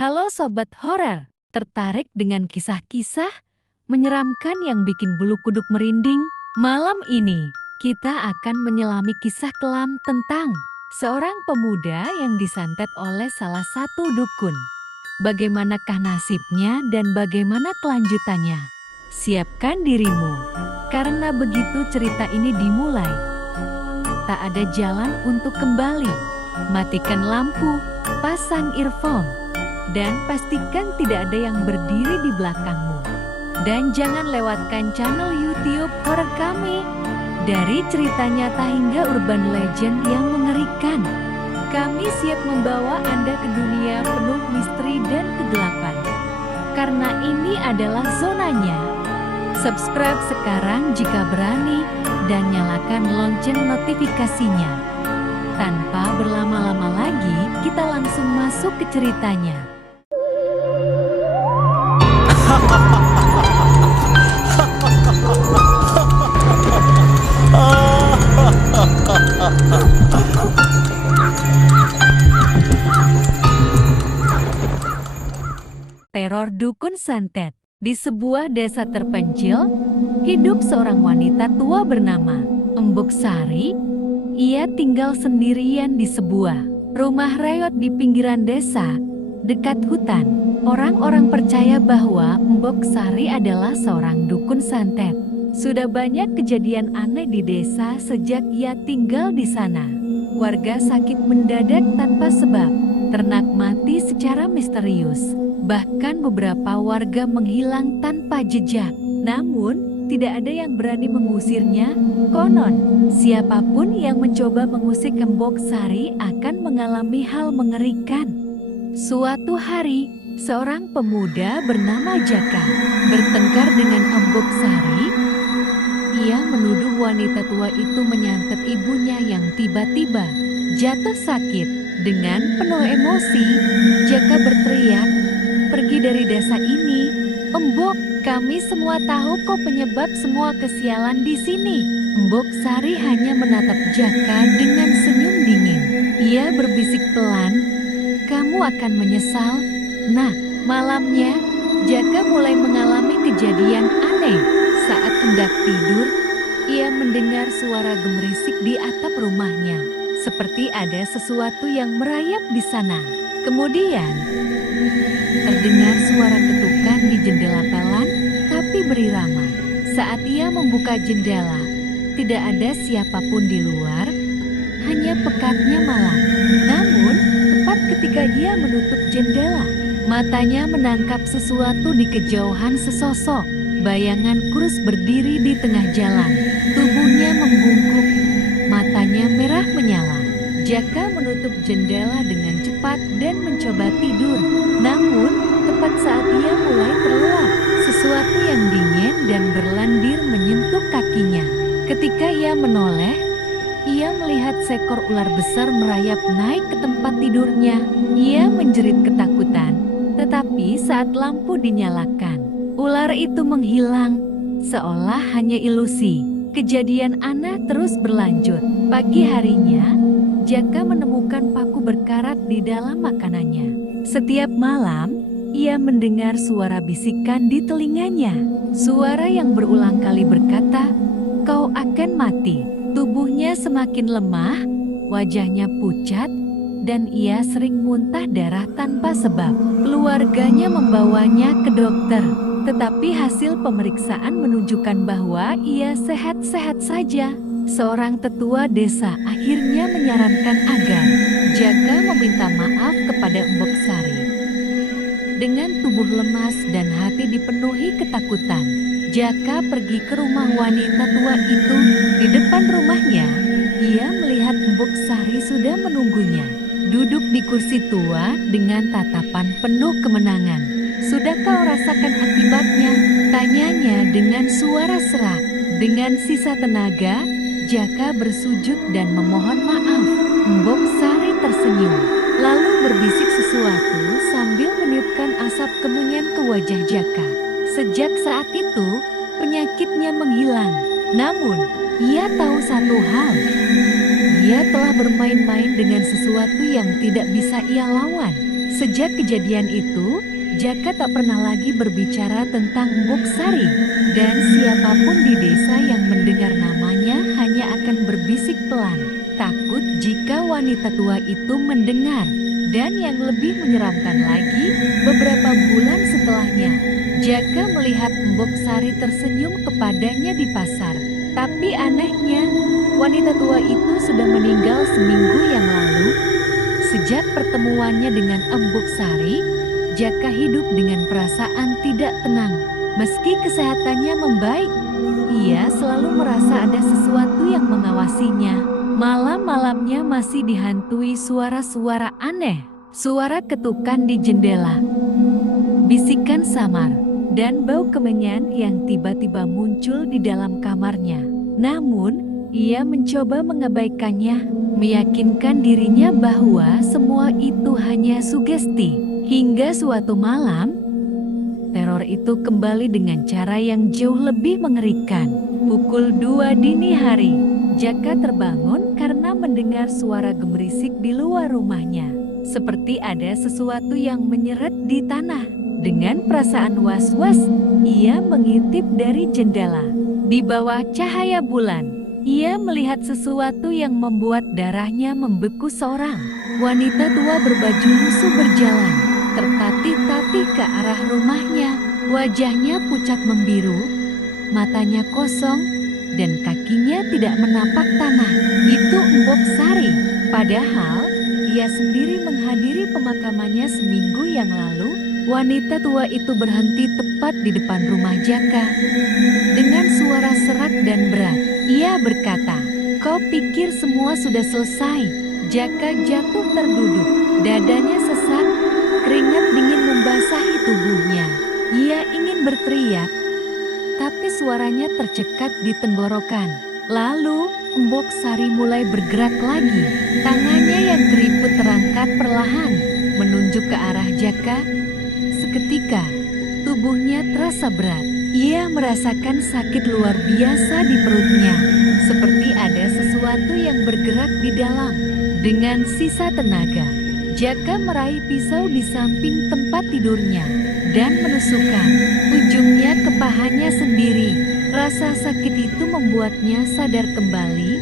Halo Sobat Horor, tertarik dengan kisah-kisah menyeramkan yang bikin bulu kuduk merinding? Malam ini, kita akan menyelami kisah kelam tentang seorang pemuda yang disantet oleh salah satu dukun. Bagaimanakah nasibnya dan bagaimana kelanjutannya? Siapkan dirimu, karena begitu cerita ini dimulai, tak ada jalan untuk kembali. Matikan lampu, pasang earphone, dan pastikan tidak ada yang berdiri di belakangmu. Dan jangan lewatkan channel YouTube horor kami. Dari cerita nyata hingga urban legend yang mengerikan, kami siap membawa Anda ke dunia penuh misteri dan kegelapan. Karena ini adalah zonanya. Subscribe sekarang jika berani dan nyalakan lonceng notifikasinya. Tanpa berlama-lama lagi, kita langsung masuk ke ceritanya. Teror dukun santet. Di sebuah desa terpencil, hidup seorang wanita tua bernama Embok Sari. Ia tinggal sendirian di sebuah rumah reot di pinggiran desa, dekat hutan. Orang-orang percaya bahwa Embok Sari adalah seorang dukun santet. Sudah banyak kejadian aneh di desa sejak ia tinggal di sana. Warga sakit mendadak tanpa sebab, ternak mati secara misterius. Bahkan beberapa warga menghilang tanpa jejak. Namun, tidak ada yang berani mengusirnya. Konon, siapapun yang mencoba mengusik Embok Sari akan mengalami hal mengerikan. Suatu hari, seorang pemuda bernama Jaka bertengkar dengan Embok Sari. Ia menuduh wanita tua itu menyantet ibunya yang tiba-tiba jatuh sakit. Dengan penuh emosi, Jaka berteriak, "Pergi dari desa ini, Embok. Kami semua tahu kau penyebab semua kesialan di sini." Embok Sari hanya menatap Jaka dengan senyum dingin. Ia berbisik pelan, "Kamu akan menyesal." Nah, malamnya, Jaka mulai mengalami kejadian aneh. Saat hendak tidur, ia mendengar suara gemerisik di atap rumahnya. Seperti ada sesuatu yang merayap di sana. Kemudian, terdengar suara ketukan di jendela pelan, tapi berirama. Saat ia membuka jendela, tidak ada siapapun di luar, hanya pekatnya malam. Namun, tepat ketika ia menutup jendela, matanya menangkap sesuatu di kejauhan. Sesosok bayangan kurus berdiri di tengah jalan. Tubuhnya membungkuk, matanya merah menyala. Jaka menutup jendela dengan cepat dan mencoba tidur. Namun, tepat saat ia mulai terlelap, sesuatu yang dingin dan berlendir menyentuh kakinya. Ketika ia menoleh, ia melihat seekor ular besar merayap naik ke tempat tidurnya. Ia menjerit ketakutan, tetapi saat lampu dinyalakan, ular itu menghilang, seolah hanya ilusi. Kejadian aneh terus berlanjut. Pagi harinya, Jaka menemukan paku berkarat di dalam makanannya. Setiap malam, ia mendengar suara bisikan di telinganya. Suara yang berulang kali berkata, "Kau akan mati." Tubuhnya semakin lemah, wajahnya pucat, dan ia sering muntah darah tanpa sebab. Keluarganya membawanya ke dokter, tetapi hasil pemeriksaan menunjukkan bahwa ia sehat-sehat saja. Seorang tetua desa akhirnya menyarankan agar Jaka meminta maaf kepada Embok Sari. Dengan tubuh lemas dan hati dipenuhi ketakutan, Jaka pergi ke rumah wanita tua itu. Di depan rumahnya, ia melihat Embok Sari sudah menunggunya, duduk di kursi tua dengan tatapan penuh kemenangan. "Sudah kau rasakan akibatnya?" tanyanya dengan suara serak. Dengan sisa tenaga, Jaka bersujud dan memohon maaf. Embok Sari tersenyum, lalu berbisik sesuatu sambil meniupkan asap kemenyan ke wajah Jaka. Sejak saat itu, penyakitnya menghilang. Namun, ia tahu satu hal. Ia telah bermain-main dengan sesuatu yang tidak bisa ia lawan. Sejak kejadian itu, Jaka tak pernah lagi berbicara tentang Mbok Sari, dan siapapun di desa yang mendengar namanya hanya akan berbisik pelan, takut jika wanita tua itu mendengar. Dan yang lebih menyeramkan lagi, beberapa bulan setelahnya, Jaka melihat Mbok Sari tersenyum kepadanya di pasar. Tapi anehnya, wanita tua itu sudah meninggal seminggu yang lalu. Sejak pertemuannya dengan Mbok Sari, Jaka hidup dengan perasaan tidak tenang. Meski kesehatannya membaik, ia selalu merasa ada sesuatu yang mengawasinya. Malam-malamnya masih dihantui suara-suara aneh, suara ketukan di jendela, bisikan samar, dan bau kemenyan yang tiba-tiba muncul di dalam kamarnya. Namun, ia mencoba mengabaikannya, meyakinkan dirinya bahwa semua itu hanya sugesti. Hingga suatu malam, teror itu kembali dengan cara yang jauh lebih mengerikan. Pukul 2 dini hari, Jaka terbangun karena mendengar suara gemerisik di luar rumahnya. Seperti ada sesuatu yang menyeret di tanah. Dengan perasaan was-was, ia mengintip dari jendela. Di bawah cahaya bulan, ia melihat sesuatu yang membuat darahnya membeku. Seorang wanita tua berbaju lusuh berjalan tertatih-tatih ke arah rumahnya. Wajahnya pucat membiru, matanya kosong, dan kakinya tidak menapak tanah. Itu Mbok Sari. Padahal, ia sendiri menghadiri pemakamannya seminggu yang lalu. Wanita tua itu berhenti tepat di depan rumah Jaka. Dengan suara serak dan berat, ia berkata, "Kau pikir semua sudah selesai?" Jaka jatuh terduduk, dadanya sesak, keringat dingin membasahi tubuhnya. Ia ingin berteriak, tapi suaranya tercekat di tenggorokan. Lalu, Mbok Sari mulai bergerak lagi. Tangannya yang keriput terangkat perlahan, menunjuk ke arah Jaka. Seketika, tubuhnya terasa berat. Ia merasakan sakit luar biasa di perutnya, seperti ada sesuatu yang bergerak di dalam. Dengan sisa tenaga, Jaka meraih pisau di samping tempat tidurnya dan menusukkan ujungnya ke pahanya sendiri. Rasa sakit itu membuatnya sadar kembali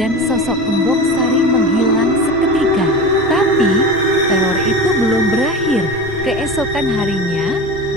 dan sosok Mbok Sari menghilang seketika. Tapi teror itu belum berakhir. Keesokan harinya,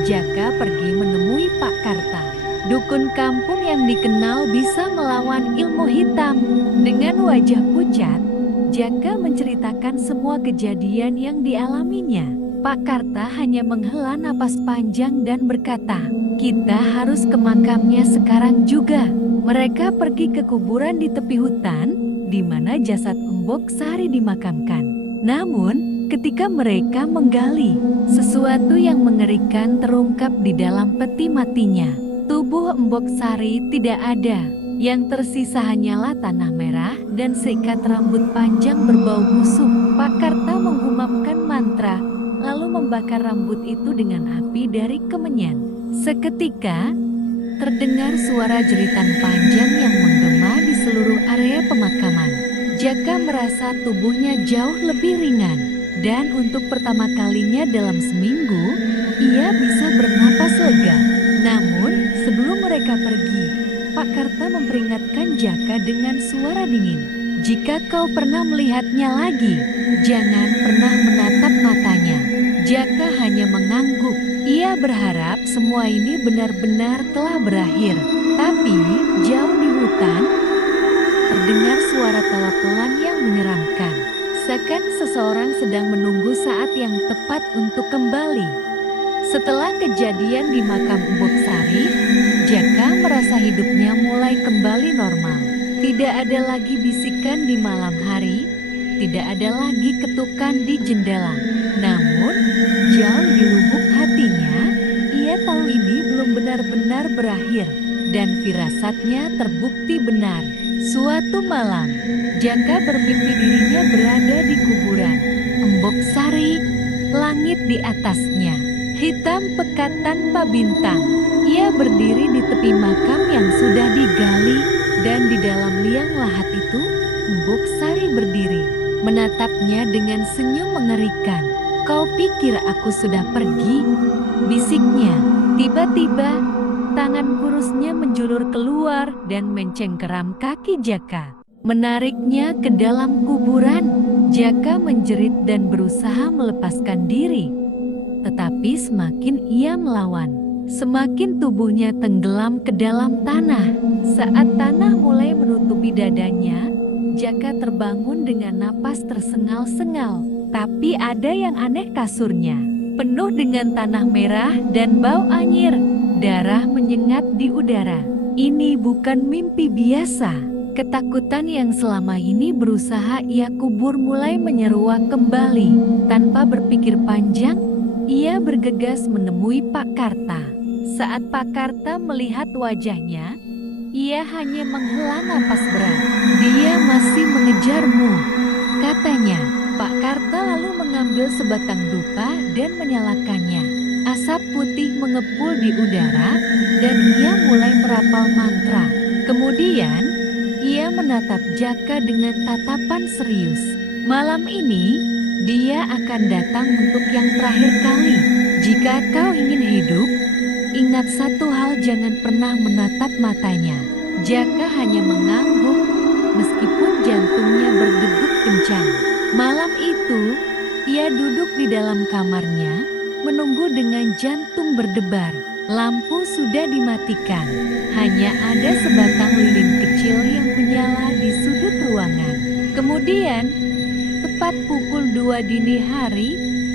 Jaka pergi menemui Pak Karta, dukun kampung yang dikenal bisa melawan ilmu hitam. Dengan wajah pucat, Jaka menceritakan semua kejadian yang dialaminya. Pak Karta hanya menghela napas panjang dan berkata, "Kita harus ke makamnya sekarang juga." Mereka pergi ke kuburan di tepi hutan, di mana jasad Mbok Sari dimakamkan. Namun, ketika mereka menggali, sesuatu yang mengerikan terungkap di dalam peti matinya. Tubuh Mbok Sari tidak ada. Yang tersisa hanyalah tanah merah dan seikat rambut panjang berbau busuk. Pak Karta menggumamkan mantra, lalu membakar rambut itu dengan api dari kemenyan. Seketika, terdengar suara jeritan panjang yang menggema di seluruh area pemakaman. Jaka merasa tubuhnya jauh lebih ringan, dan untuk pertama kalinya dalam seminggu, ia bisa bernapas lega. Namun, sebelum mereka pergi, Pak Karta memperingatkan Jaka dengan suara dingin. "Jika kau pernah melihatnya lagi, jangan pernah menatap matanya." Jaka hanya mengangguk. Ia berharap semua ini benar-benar telah berakhir. Tapi, jauh di hutan, terdengar suara tawa pelan yang menyeramkan. Seakan seseorang sedang menunggu saat yang tepat untuk kembali. Setelah kejadian di makam Mbok Sari, Jaka merasa hidupnya mulai kembali normal. Tidak ada lagi bisikan di malam hari, tidak ada lagi ketukan di jendela. Namun, jauh di lubuk hatinya, ia tahu ini belum benar-benar berakhir, dan firasatnya terbukti benar. Suatu malam, Jaka bermimpi dirinya berada di kuburan Mbok Sari, langit di atasnya hitam pekat tanpa bintang. Ia berdiri di tepi makam yang sudah digali, dan di dalam liang lahat itu, Mbok Sari berdiri, menatapnya dengan senyum mengerikan. Kau pikir aku sudah pergi? Bisiknya. Tiba-tiba, tangan kurusnya menjulur keluar dan mencengkeram kaki Jaka, menariknya ke dalam kuburan. Jaka menjerit dan berusaha melepaskan diri. Tetapi semakin ia melawan, semakin tubuhnya tenggelam ke dalam tanah. Saat tanah mulai menutupi dadanya, Jaka terbangun dengan napas tersengal-sengal. Tapi ada yang aneh, kasurnya penuh dengan tanah merah dan bau anyir. Darah menyengat di udara. Ini bukan mimpi biasa. Ketakutan yang selama ini berusaha ia kubur mulai menyeruak kembali. Tanpa berpikir panjang, ia bergegas menemui Pak Karta. Saat Pak Karta melihat wajahnya, ia hanya menghela napas berat. Dia masih mengejarmu, katanya. Pak Karta lalu mengambil sebatang dupa dan menyalakannya. Asap putih mengepul di udara dan ia mulai merapal mantra. Kemudian, ia menatap Jaka dengan tatapan serius. Malam ini, dia akan datang untuk yang terakhir kali. Jika kau ingin hidup, ingat satu hal, jangan pernah menatap matanya. Jaka hanya mengangguk, meskipun jantungnya berdegup kencang. Malam itu, ia duduk di dalam kamarnya, menunggu dengan jantung berdebar. Lampu sudah dimatikan, hanya ada sebatang lilin kecil yang menyala di sudut ruangan. Kemudian, tepat pukul 2 dini hari,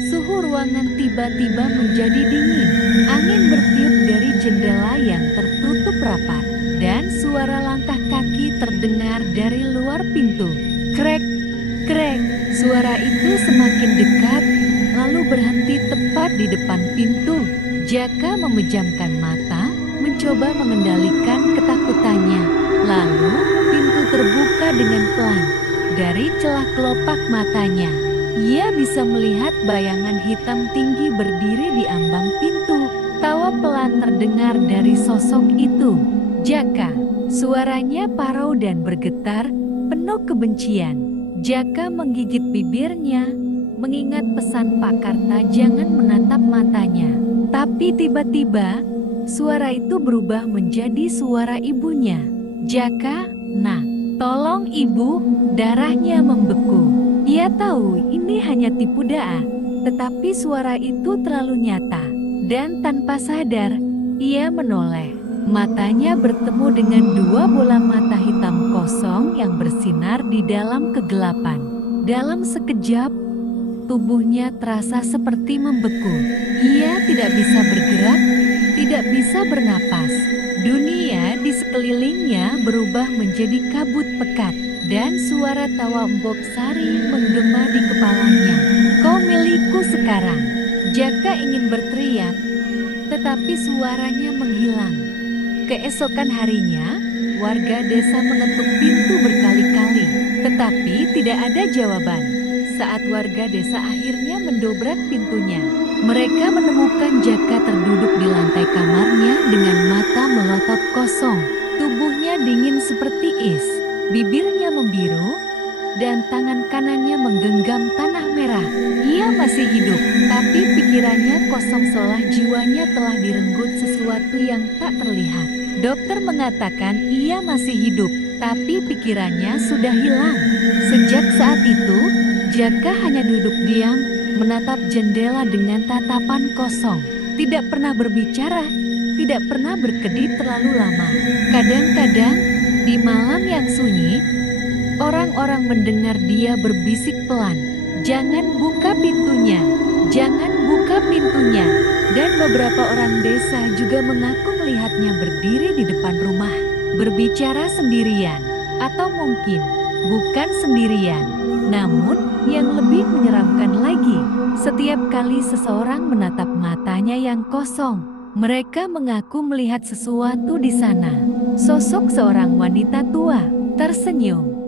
suhu ruangan tiba-tiba menjadi dingin. Angin bertiup dari jendela yang tertutup rapat, dan suara langkah kaki terdengar dari luar pintu. Krek, krek, suara itu semakin dekat, lalu berhenti tepat di depan pintu. Jaka memejamkan mata, mencoba mengendalikan ketakutannya. Lalu, pintu terbuka dengan pelan. Dari celah kelopak matanya, ia bisa melihat bayangan hitam tinggi berdiri di ambang pintu. Tawa pelan terdengar dari sosok itu. Jaka, suaranya parau dan bergetar, penuh kebencian. Jaka menggigit bibirnya, mengingat pesan Pak Karta jangan menatap matanya. Tapi tiba-tiba, suara itu berubah menjadi suara ibunya. Jaka, nak, tolong ibu, darahnya membeku. Ia tahu ini hanya tipu daya, tetapi suara itu terlalu nyata. Dan tanpa sadar, ia menoleh. Matanya bertemu dengan dua bola mata hitam kosong yang bersinar di dalam kegelapan. Dalam sekejap, tubuhnya terasa seperti membeku. Ia tidak bisa bergerak, tidak bisa bernapas. Dunia di sekelilingnya berubah menjadi kabut pekat, dan suara tawa Mbok Sari menggema di kepalanya. Kau milikku sekarang. Jaka ingin berteriak, tetapi suaranya menghilang. Keesokan harinya, warga desa mengetuk pintu berkali-kali, tetapi tidak ada jawaban. Saat warga desa akhirnya mendobrak pintunya, mereka menemukan Jaka terduduk di lantai kamarnya dengan mata melotot kosong. Tubuhnya dingin seperti is, bibirnya membiru, dan tangan kanannya menggenggam tanah merah. Ia masih hidup, tapi pikirannya kosong seolah jiwanya telah direnggut sesuatu yang tak terlihat. Dokter mengatakan ia masih hidup, tapi pikirannya sudah hilang. Sejak saat itu, Jaka hanya duduk diam, menatap jendela dengan tatapan kosong. Tidak pernah berbicara, tidak pernah berkedip terlalu lama. Kadang-kadang, di malam yang sunyi, orang-orang mendengar dia berbisik pelan, "Jangan buka pintunya, jangan buka pintunya." Dan beberapa orang desa juga mengaku melihatnya berdiri di depan rumah, berbicara sendirian, atau mungkin bukan sendirian. Namun, yang lebih menyeramkan lagi, setiap kali seseorang menatap matanya yang kosong, mereka mengaku melihat sesuatu di sana. Sosok seorang wanita tua, tersenyum,